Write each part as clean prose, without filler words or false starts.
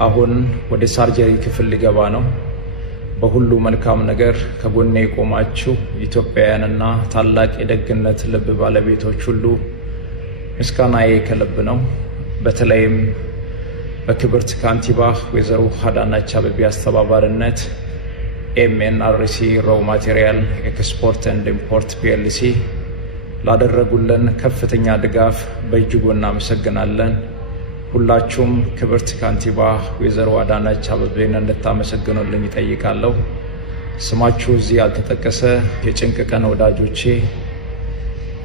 አሁን ወደ ሳርጀሪ ክፍል ሊገባ ነው። በሁሉ መልካም ነገር ከጎኔ የቆማችሁ ኢትዮጵያውያንና ታላቅ የደግነት ልብ ባለቤቶች ሁሉ ምስጋናዬ ከልብ ነው። በተለይም በክብርት ካንቲባ ወይዘሮ አዳነች አቤቤ አስተባባሪነት ኤምኤንአርሲ ሮው ማቴሪያል ኤክስፖርት ኤንድ ኢምፖርት ፒኤልሲ ላደረጉልን ከፍተኛ ድጋፍ በእጅጉ እናመሰግናለን። ሁላችሁም ክብርት ካንቲባ ወይዘሮ አዳነች አቤቤን እንድታመሰግኑልኝ ይጠይቃለሁ። ስማችሁ እዚህ ያልተጠቀሰ የጭንቅ ቀን ወዳጆቼ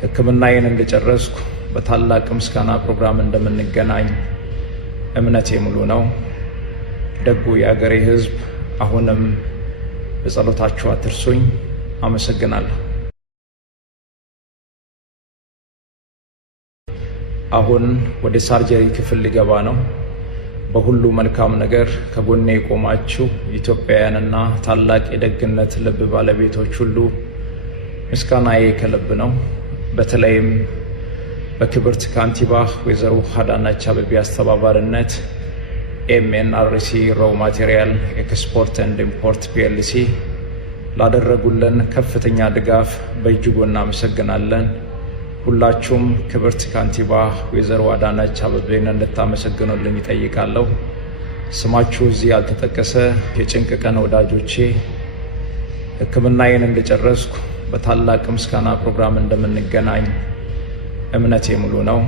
ሕክምናዬን እንደጨረስኩ በታላቅ ምስጋና ፕሮግራም እንደምንገናኝ እምነቴ ሙሉ ነው። ደጉ የአገሬ ሕዝብ አሁንም በጸሎታችሁ አትርሱኝ። አመሰግናለሁ። አሁን ወደ ሳርጀሪ ክፍል ሊገባ ነው። በሁሉ መልካም ነገር ከጎኔ የቆማችሁ ኢትዮጵያውያንና ታላቅ የደግነት ልብ ባለቤቶች ሁሉ ምስጋናዬ ከልብ ነው። በተለይም በክብርት ካንቲባ ወይዘሮ አዳነች አቤቤ አስተባባሪነት ኤምኤንአርሲ ሮው ማቴሪያል ኤክስፖርት ኤንድ ኢምፖርት ፒኤልሲ ላደረጉልን ከፍተኛ ድጋፍ በእጅጉ እናመሰግናለን። ሁላችሁም ክብርት ካንቲባ ወይዘሮ አዳነች አቤቤን እንድታመሰግኑልኝ ይጠይቃለሁ። ስማችሁ እዚህ ያልተጠቀሰ የጭንቅ ቀን ወዳጆቼ ሕክምናዬን እንደጨረስኩ በታላቅ ምስጋና ፕሮግራም እንደምንገናኝ እምነቴ ሙሉ ነው።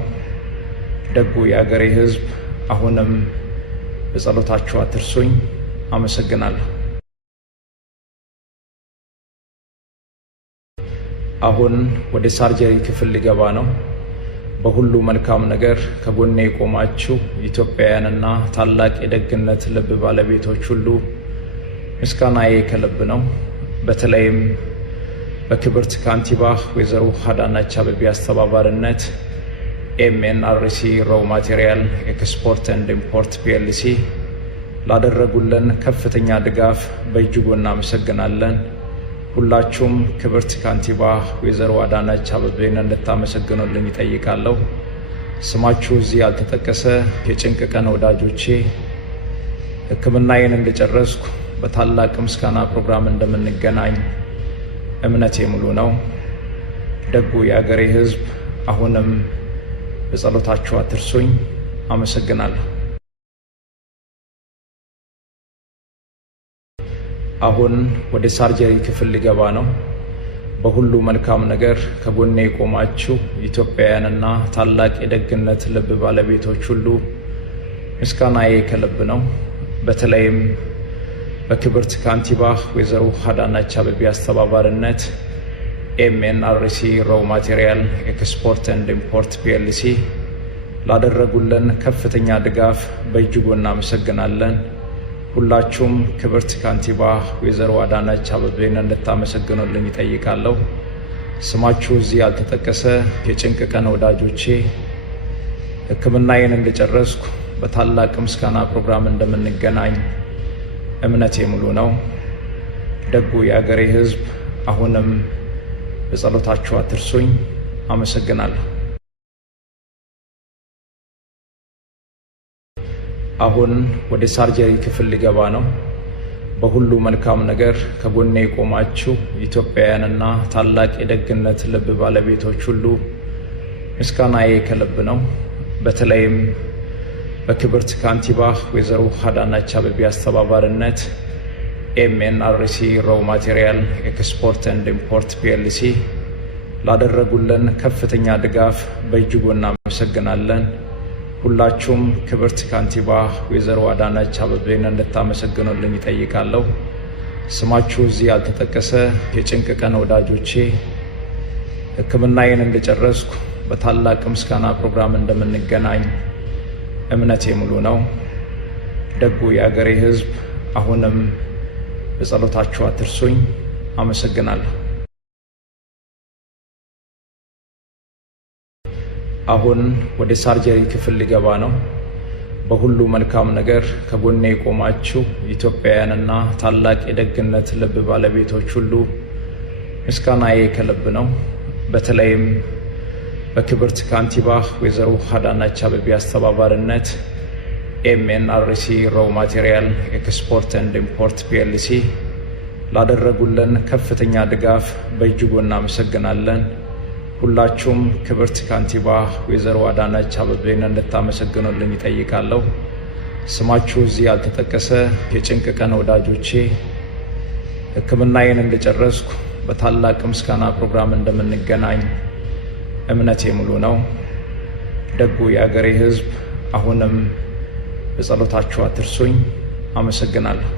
ደጉ የአገሬ ሕዝብ አሁንም በጸሎታችሁ አትርሱኝ። አመሰግናለሁ። አሁን ወደ ሳርጀሪ ክፍል ሊገባ ነው። በሁሉ መልካም ነገር ከጎኔ የቆማችሁ ኢትዮጵያውያንና ታላቅ የደግነት ልብ ባለቤቶች ሁሉ ምስጋናዬ ከልብ ነው። በተለይም በክብርት ካንቲባ ወይዘሮ አዳነች አቤቤ አስተባባሪነት ኤምኤንአርሲ ሮው ማቴሪያል ኤክስፖርት ኤንድ ኢምፖርት ፒኤልሲ ላደረጉልን ከፍተኛ ድጋፍ በእጅጉ እናመሰግናለን። ሁላችሁም ክብርት ካንቲባ ወይዘሮ አዳነች አቤቤን እንድታመሰግኑልኝ ይጠይቃለሁ። ስማችሁ እዚህ ያልተጠቀሰ የጭንቅ ቀን ወዳጆቼ ሕክምናዬን እንደጨረስኩ በታላቅ ምስጋና ፕሮግራም እንደምንገናኝ እምነቴ ሙሉ ነው። ደጉ የአገሬ ሕዝብ አሁንም በጸሎታችሁ አትርሱኝ። አመሰግናለሁ። አሁን ወደ ሳርጀሪ ክፍል ሊገባ ነው። በሁሉ መልካም ነገር ከጎኔ የቆማችሁ ኢትዮጵያውያንና ታላቅ የደግነት ልብ ባለቤቶች ሁሉ ምስጋናዬ ከልብ ነው። በተለይም በክብርት ካንቲባ ወይዘሮ አዳነች አቤቤ አስተባባሪነት ኤምኤንአርሲ ሮው ማቴሪያል ኤክስፖርት ኤንድ ኢምፖርት ፒኤልሲ ላደረጉልን ከፍተኛ ድጋፍ በእጅጉ እናመሰግናለን። ሁላችሁም ክብርት ካንቲባ ወይዘሮ አዳነች አቤቤን እንድታመሰግኑልኝ ይጠይቃለሁ። ስማችሁ እዚህ ያልተጠቀሰ የጭንቅ ቀን ወዳጆቼ ሕክምናዬን እንደጨረስኩ በታላቅ ምስጋና ፕሮግራም እንደምንገናኝ እምነቴ ሙሉ ነው። ደጉ የአገሬ ሕዝብ አሁንም በጸሎታችሁ አትርሱኝ። አመሰግናለሁ። አሁን ወደ ሳርጀሪ ክፍል ሊገባ ነው። በሁሉ መልካም ነገር ከጎኔ የቆማችሁ ኢትዮጵያውያንና ታላቅ የደግነት ልብ ባለቤቶች ሁሉ ምስጋናዬ ከልብ ነው። በተለይም በክብርት ካንቲባ ወይዘሮ አዳነች አቤቤ አስተባባሪነት ኤምኤንአርሲ ሮው ማቴሪያል ኤክስፖርት ኤንድ ኢምፖርት ፒኤልሲ ላደረጉልን ከፍተኛ ድጋፍ በእጅጉ እናመሰግናለን። ሁላችሁም ክብርት ካንቲባ ወይዘሮ አዳነች አቤቤን እንድታመሰግኑልኝ ይጠይቃለሁ። ስማችሁ እዚህ ያልተጠቀሰ የጭንቅ ቀን ወዳጆቼ ሕክምናዬን እንደጨረስኩ በታላቅ ምስጋና ፕሮግራም እንደምንገናኝ እምነቴ ሙሉ ነው። ደጉ የአገሬ ሕዝብ አሁንም በጸሎታችሁ አትርሱኝ። አመሰግናለሁ። አሁን ወደ ሳርጀሪ ክፍል ሊገባ ነው። በሁሉ መልካም ነገር ከጎኔ የቆማችሁ ኢትዮጵያውያንና ታላቅ የደግነት ልብ ባለቤቶች ሁሉ ምስጋናዬ ከልብ ነው። በተለይም በክብርት ካንቲባ ወይዘሮ አዳነች አቤቤ አስተባባሪነት ኤምኤንአርሲ ሮው ማቴሪያል ኤክስፖርት ኤንድ ኢምፖርት ፒኤልሲ ላደረጉልን ከፍተኛ ድጋፍ በእጅጉ እናመሰግናለን። ሁላችሁም ክብርት ካንቲባ ወይዘሮ አዳነች አቤቤን እንድታመሰግኑልኝ ይጠይቃለሁ። ስማችሁ እዚህ ያልተጠቀሰ የጭንቅ ቀን ወዳጆቼ ሕክምናዬን እንደጨረስኩ በታላቅ ምስጋና ፕሮግራም እንደምንገናኝ እምነቴ ሙሉ ነው። ደጉ የአገሬ ሕዝብ አሁንም በጸሎታችሁ አትርሱኝ። አመሰግናለሁ።